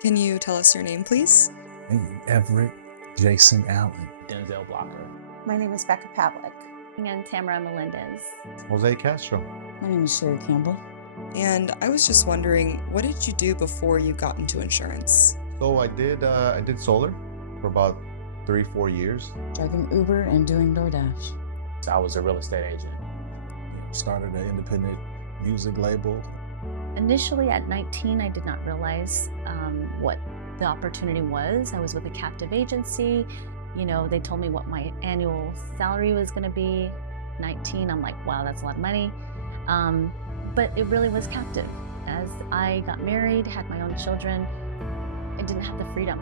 Can you tell us your name, please? Hey, Everett Jason Allen. Denzel Blocker. My name is Becca Pavlik. And Tamara Melendez. Jose Castro. My name is Sherry Campbell. And I was just wondering, what did you do before you got into insurance? So I did solar for about 3-4 years. Driving Uber and doing DoorDash. I was a real estate agent. Started an independent music label. Initially at 19, I did not realize what the opportunity was. I was with a captive agency. You know, they told me what my annual salary was going to be. 19, I'm like, wow, that's a lot of money. But it really was captive. As I got married, had my own children, I didn't have the freedom.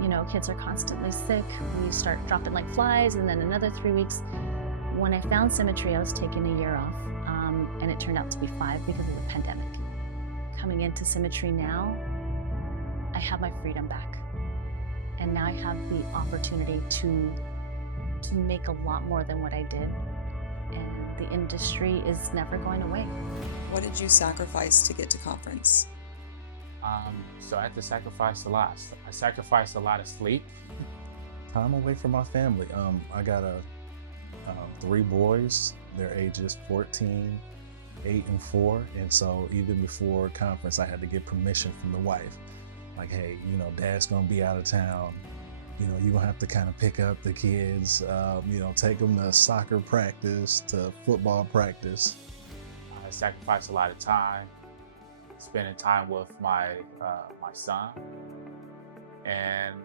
You know, kids are constantly sick. We start dropping like flies, and then another 3 weeks. When I found Symmetry, I was taking a year off, and it turned out to be 5 because of the pandemic. Coming into Symmetry now, I have my freedom back. And now I have the opportunity to make a lot more than what I did. And the industry is never going away. What did you sacrifice to get to conference? So I had to sacrifice a lot. I sacrificed a lot of sleep. Time away from my family. I got 3 boys. Their ages 14, 8, and 4. And so even before conference, I had to get permission from the wife. Like, hey, you know, dad's gonna be out of town. You know, you're gonna have to kind of pick up the kids, you know, take them to soccer practice, to football practice. I sacrificed a lot of time, spending time with my son. And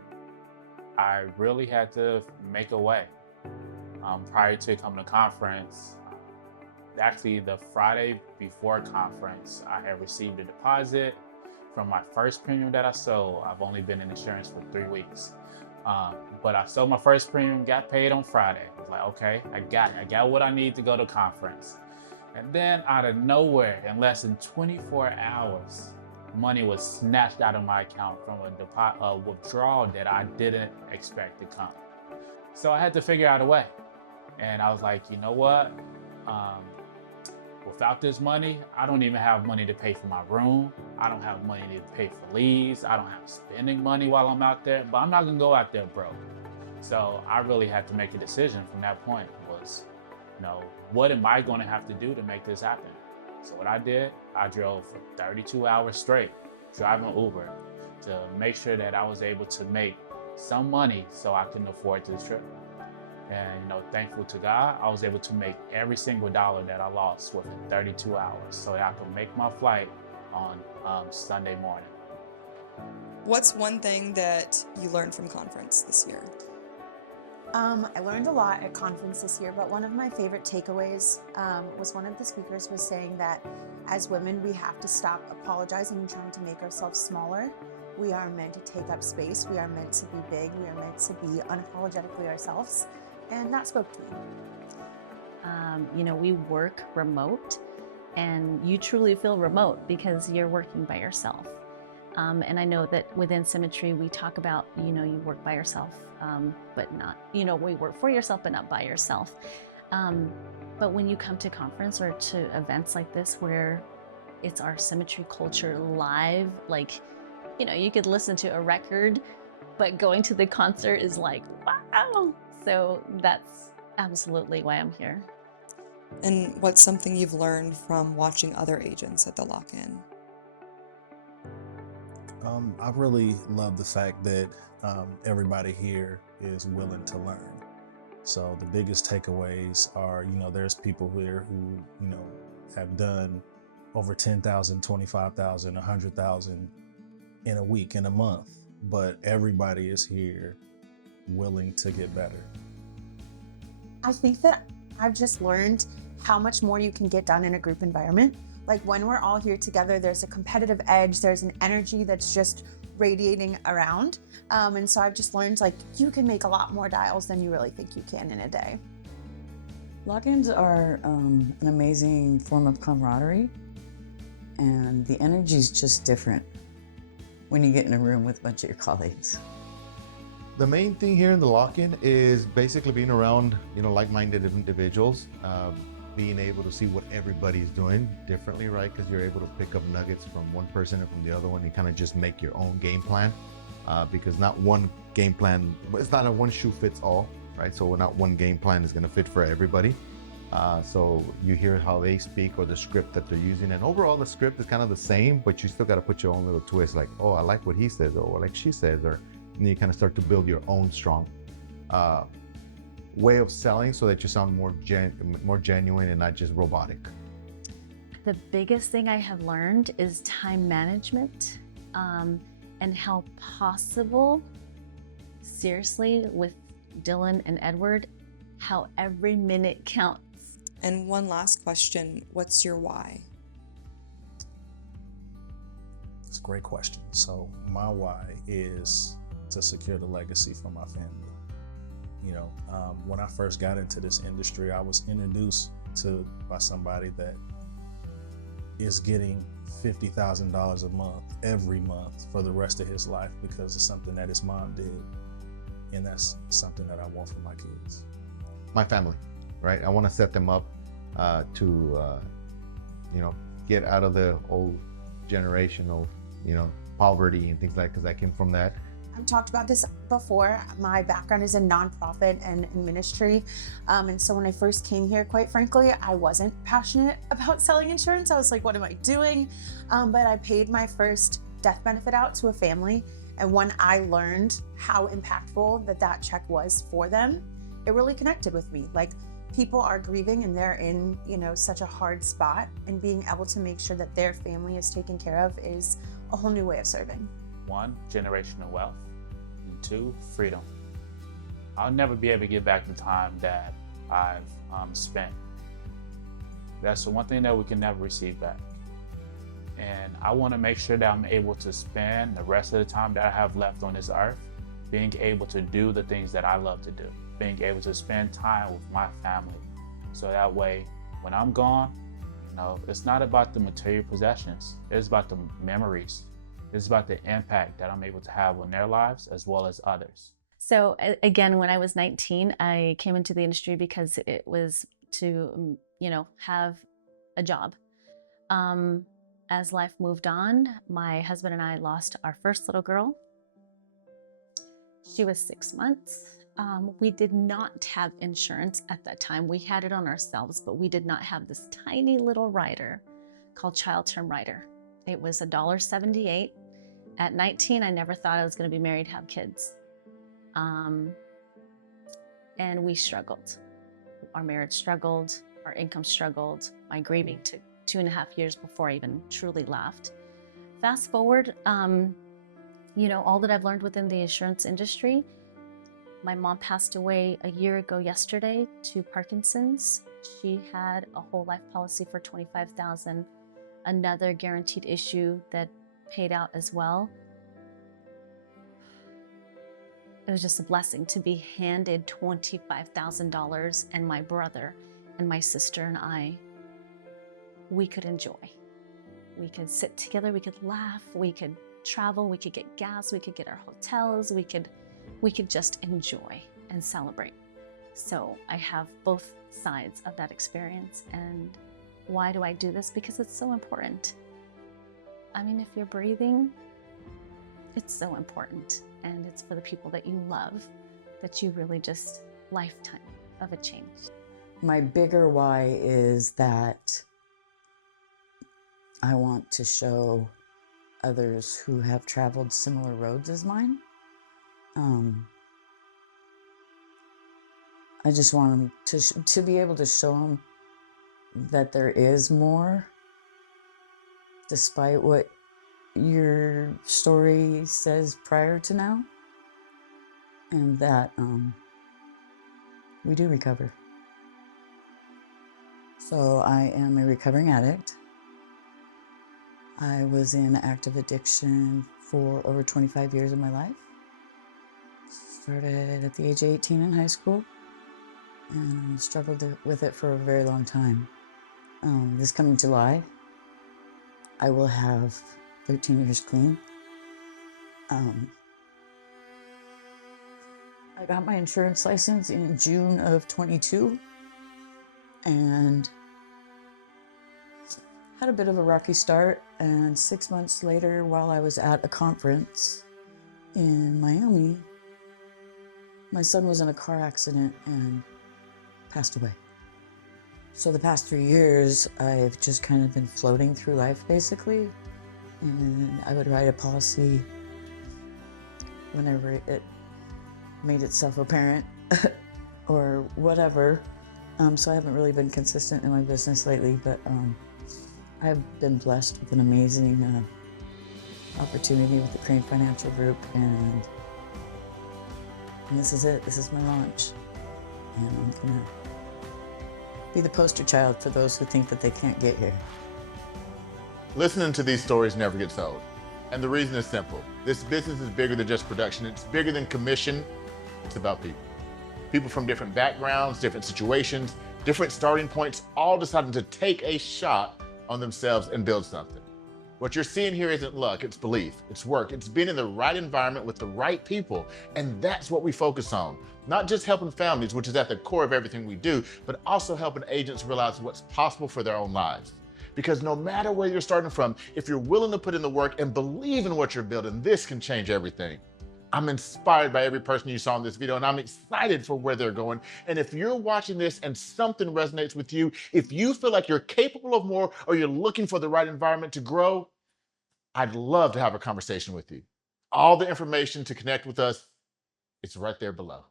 I really had to make a way. Prior to coming to conference, actually the Friday before conference, I had received a deposit from my first premium that I sold. I've only been in insurance for 3 weeks. But I sold my first premium, got paid on Friday. I was like, okay, I got it. I got what I need to go to conference. And then out of nowhere, in less than 24 hours, money was snatched out of my account from a withdrawal that I didn't expect to come. So I had to figure out a way. And I was like, you know what? Without this money, I don't even have money to pay for my room. I don't have money to pay for leaves. I don't have spending money while I'm out there, but I'm not gonna go out there broke. So I really had to make a decision from that point was, you know, what am I gonna have to do to make this happen? So what I did, I drove for 32 hours straight, driving Uber to make sure that I was able to make some money so I can afford this trip. And, you know, thankful to God, I was able to make every single dollar that I lost within 32 hours so that I could make my flight on Sunday morning. What's one thing that you learned from conference this year? I learned a lot at conference this year, but one of my favorite takeaways was one of the speakers was saying that as women, we have to stop apologizing and trying to make ourselves smaller. We are meant to take up space. We are meant to be big. We are meant to be unapologetically ourselves. And that spoke to me. You know, we work remote, and you truly feel remote because you're working by yourself. And I know that within Symmetry, we talk about, you know, you work by yourself, but not, you know, we work for yourself, but not by yourself. But when you come to conference or to events like this, where it's our Symmetry culture live, like, you know, you could listen to a record, but going to the concert is like, wow. So that's absolutely why I'm here. And what's something you've learned from watching other agents at the lock-in? I really love the fact that everybody here is willing to learn. So the biggest takeaways are, you know, there's people here who, you know, have done over 10,000, 25,000, 100,000 in a week, in a month, but everybody is here willing to get better. I think that I've just learned how much more you can get done in a group environment. Like when we're all here together, there's a competitive edge, there's an energy that's just radiating around. And so I've just learned like you can make a lot more dials than you really think you can in a day. Lock-ins are an amazing form of camaraderie, and the energy is just different when you get in a room with a bunch of your colleagues. The main thing here in the lock-in is basically being around, you know, like-minded individuals. being able to see what everybody's doing differently, right? Because you're able to pick up nuggets from one person and from the other one and kind of just make your own game plan. Because not one game plan, it's not a one shoe fits all, right? So not one game plan is going to fit for everybody. So you hear how they speak or the script that they're using, and overall the script is kind of the same, but you still got to put your own little twist, like, oh, I like what he says, or I like she says, or and you kind of start to build your own strong way of selling so that you sound more genuine and not just robotic. The biggest thing I have learned is time management, and how possible, seriously, with Dylan and Edward, how every minute counts. And one last question, what's your why? It's a great question. So my why is to secure the legacy for my family. You know, when I first got into this industry, I was introduced to by somebody that is getting $50,000 a month every month for the rest of his life because of something that his mom did. And that's something that I want for my kids. My family, right? I want to set them up to, get out of the old generation of, poverty and things like, because I came from that. I've talked about this before. My background is in nonprofit and in ministry. And so when I first came here, quite frankly, I wasn't passionate about selling insurance. I was like, what am I doing? But I paid my first death benefit out to a family. And when I learned how impactful that check was for them, it really connected with me. Like, people are grieving and they're in, such a hard spot, and being able to make sure that their family is taken care of is a whole new way of serving. 1, generational wealth, and 2, freedom. I'll never be able to get back the time that I've spent. That's the one thing that we can never receive back. And I want to make sure that I'm able to spend the rest of the time that I have left on this earth being able to do the things that I love to do, being able to spend time with my family. So that way, when I'm gone, it's not about the material possessions. It's about the memories. It's about the impact that I'm able to have on their lives as well as others. So again, when I was 19, I came into the industry because it was to, have a job. As life moved on, my husband and I lost our first little girl. She was 6 months. We did not have insurance at that time. We had it on ourselves, but we did not have this tiny little rider called Child Term Rider. It was $1.78. At 19, I never thought I was going to be married, have kids. And we struggled. Our marriage struggled, our income struggled. My grieving took 2.5 years before I even truly left. Fast forward, all that I've learned within the insurance industry. My mom passed away a year ago yesterday to Parkinson's. She had a whole life policy for $25,000, another guaranteed issue that paid out as well. It was just a blessing to be handed $25,000, and my brother and my sister and I, we could enjoy. We could sit together, we could laugh, we could travel, we could get gas, we could get our hotels, we could just enjoy and celebrate. So I have both sides of that experience. And why do I do this? Because it's so important. I mean, if you're breathing, it's so important. And it's for the people that you love, that you really just lifetime of a change. My bigger why is that I want to show others who have traveled similar roads as mine. I just want them to be able to show them that there is more, despite what your story says prior to now, and that we do recover. So I am a recovering addict. I was in active addiction for over 25 years of my life. Started at the age of 18 in high school and struggled with it for a very long time. This coming July, I will have 13 years clean. I got my insurance license in June of 22, and had a bit of a rocky start, and 6 months later, while I was at a conference in Miami, my son was in a car accident and passed away. So the past 3 years, I've just kind of been floating through life, basically. And I would write a policy whenever it made itself apparent or whatever. So I haven't really been consistent in my business lately, but I've been blessed with an amazing opportunity with the Crane Financial Group, and this is it. This is my launch. And I'm gonna be the poster child for those who think that they can't get here. Listening to these stories never gets old. And the reason is simple. This business is bigger than just production. It's bigger than commission. It's about people. People from different backgrounds, different situations, different starting points, all deciding to take a shot on themselves and build something. What you're seeing here isn't luck, it's belief, it's work, it's being in the right environment with the right people. And that's what we focus on. Not just helping families, which is at the core of everything we do, but also helping agents realize what's possible for their own lives. Because no matter where you're starting from, if you're willing to put in the work and believe in what you're building, this can change everything. I'm inspired by every person you saw in this video, and I'm excited for where they're going. And if you're watching this and something resonates with you, if you feel like you're capable of more or you're looking for the right environment to grow, I'd love to have a conversation with you. All the information to connect with us is right there below.